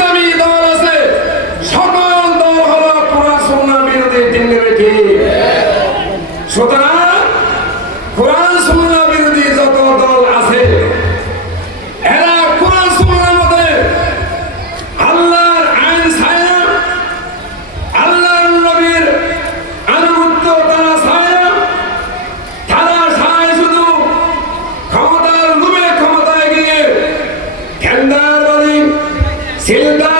ইসলামী দল আছে। সকল দল হলো কোরআন সুন্নাহ বিরোধী দিল্লি সুতরাং কোরআন সিলদায়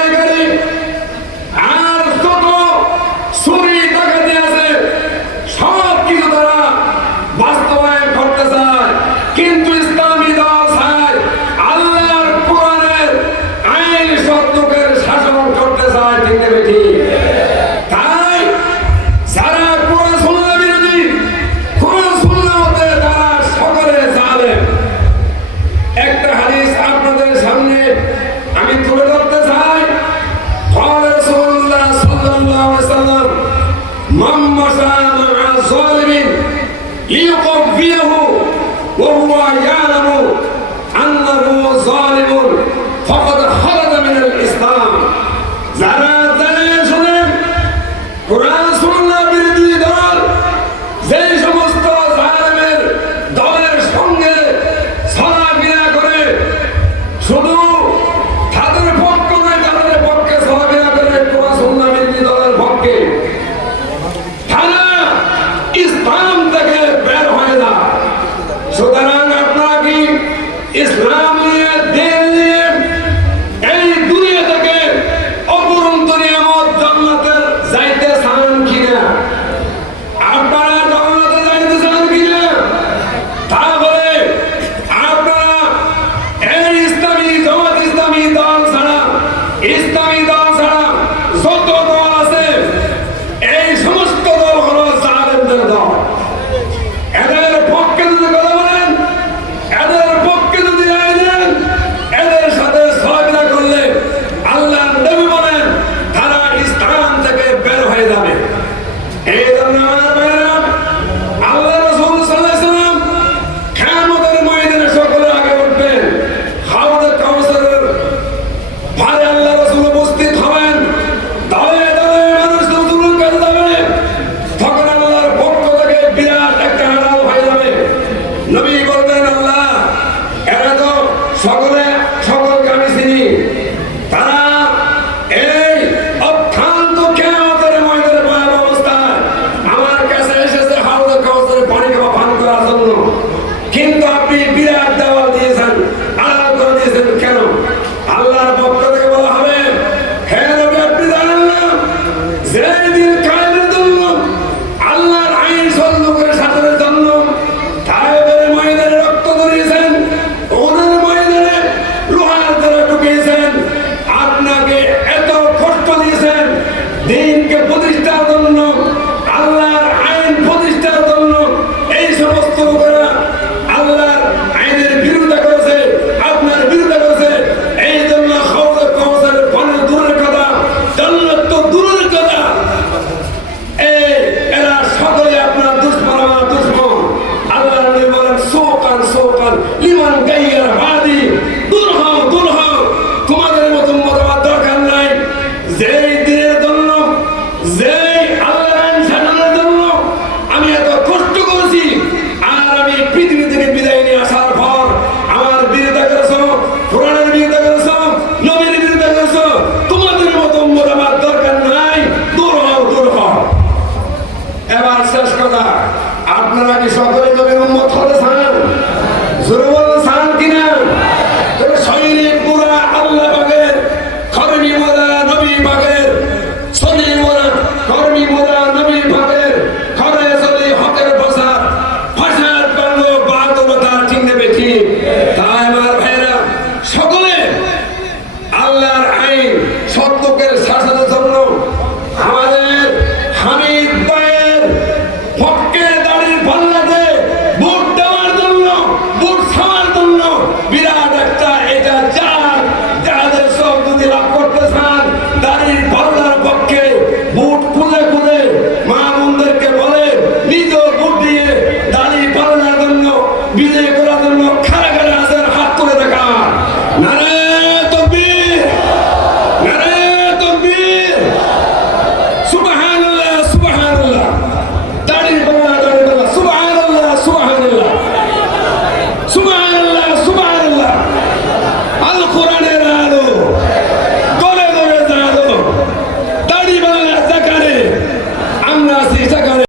과거 নবী এবার শেষ কথা, আপনারা কি সকলে নবীর উম্মত হতে চান? জোরে বলতে চান কিনা শরীরে পুরা আল্লাহ বাগের খরমি মোলা নবী বাগের